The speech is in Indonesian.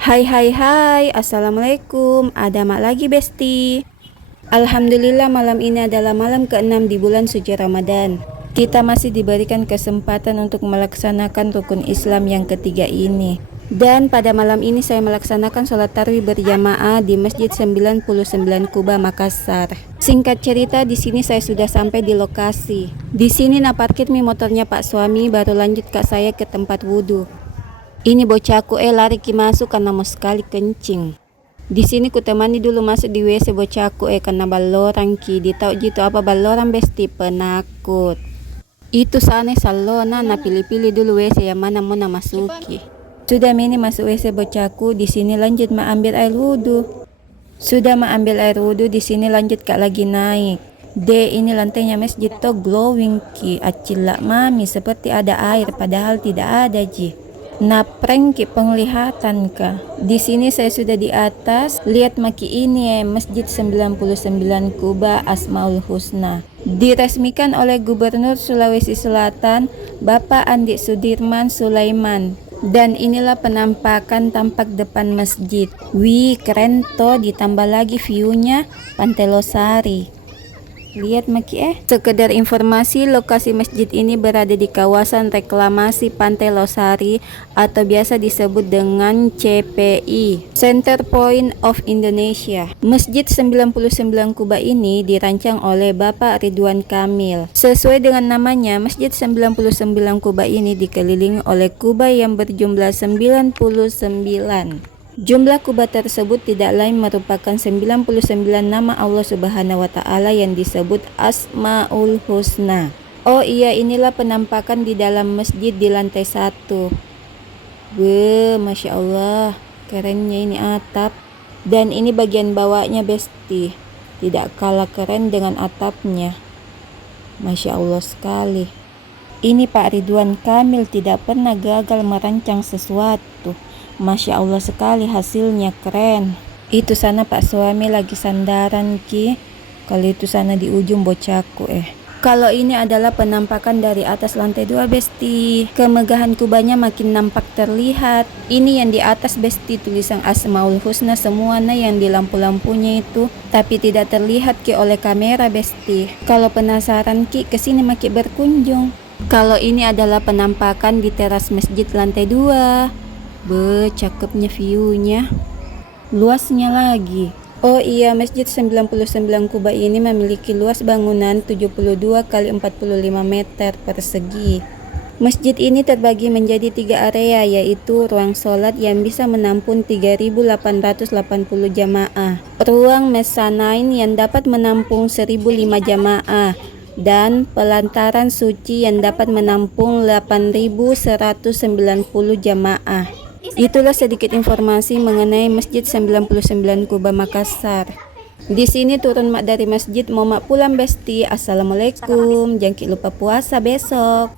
Hai hai hai, Assalamualaikum, ada mak lagi besti. Alhamdulillah malam ini adalah malam ke-6 di bulan suci Ramadan. Kita masih diberikan kesempatan untuk melaksanakan rukun Islam yang ketiga ini. Dan pada malam ini saya melaksanakan sholat tarawih berjamaah di Masjid 99 Kuba Makassar. Singkat cerita, di sini saya sudah sampai di lokasi. Di sini parkir motornya Pak suami, baru lanjut kak saya ke tempat wudhu. Ini bocahku lari ki masuk karena mau sekali kencing. Di sini ku temani dulu masuk di WC bocahku karena balorang ki. Ditau gitu apa balorang besti penakut. Itu sana salona na pilih-pilih dulu WC yang mana mau masuki. Sudah ini masuk WC bocahku, di sini lanjut ambil air wudhu. Sudah ambil air wudhu, di sini lanjut kak lagi naik. Ini lantainya masjid to glowing ki. Acilak mami seperti ada air padahal tidak ada ji. Prank ki penglihatan kah? Di sini saya sudah di atas. Lihat maki ini Masjid 99 Kuba Asmaul Husna. Diresmikan oleh Gubernur Sulawesi Selatan, Bapak Andi Sudirman Sulaiman. Dan inilah penampakan tampak depan masjid. Wih, keren toh, ditambah lagi view-nya Pantai Losari. Lihat maki Sekedar informasi, lokasi masjid ini berada di kawasan reklamasi Pantai Losari atau biasa disebut dengan CPI, Center Point of Indonesia. Masjid 99 Kuba ini dirancang oleh Bapak Ridwan Kamil. Sesuai dengan namanya, Masjid 99 Kuba ini dikelilingi oleh kuba yang berjumlah 99. Jumlah kubah tersebut tidak lain merupakan 99 nama Allah Subhanahu wa Ta'ala yang disebut Asmaul Husna. Oh iya, inilah penampakan di dalam masjid di lantai 1. Masya Allah, kerennya ini atap. Dan ini bagian bawahnya besti, tidak kalah keren dengan atapnya. Masya Allah sekali. Ini Pak Ridwan Kamil tidak pernah gagal merancang sesuatu. Masya Allah sekali, hasilnya keren. Itu sana Pak suami lagi sandaran ki. Kalau itu sana di ujung bocahku Kalau ini adalah penampakan dari atas lantai 2 besti. Kemegahan kubahnya makin nampak terlihat. Ini yang di atas besti, tulisan Asmaul Husna semuanya yang di lampu-lampunya itu. Tapi tidak terlihat ki oleh kamera besti. Kalau penasaran ki, kesini maki berkunjung. Kalau ini adalah penampakan di teras masjid lantai 2. Cakepnya view-nya. Luasnya lagi. Oh iya, Masjid 99 Kuba ini memiliki luas bangunan 72 kali 45 meter persegi. Masjid ini terbagi menjadi 3 area, yaitu ruang sholat yang bisa menampung 3.880 jamaah, ruang mezzanine yang dapat menampung 1.005 jamaah, dan pelantaran suci yang dapat menampung 8.190 jamaah. Itulah sedikit informasi mengenai Masjid 99 Kuba Makassar. Di sini turun mak dari masjid, mau mak pulang besti. Assalamualaikum, jangan lupa puasa besok.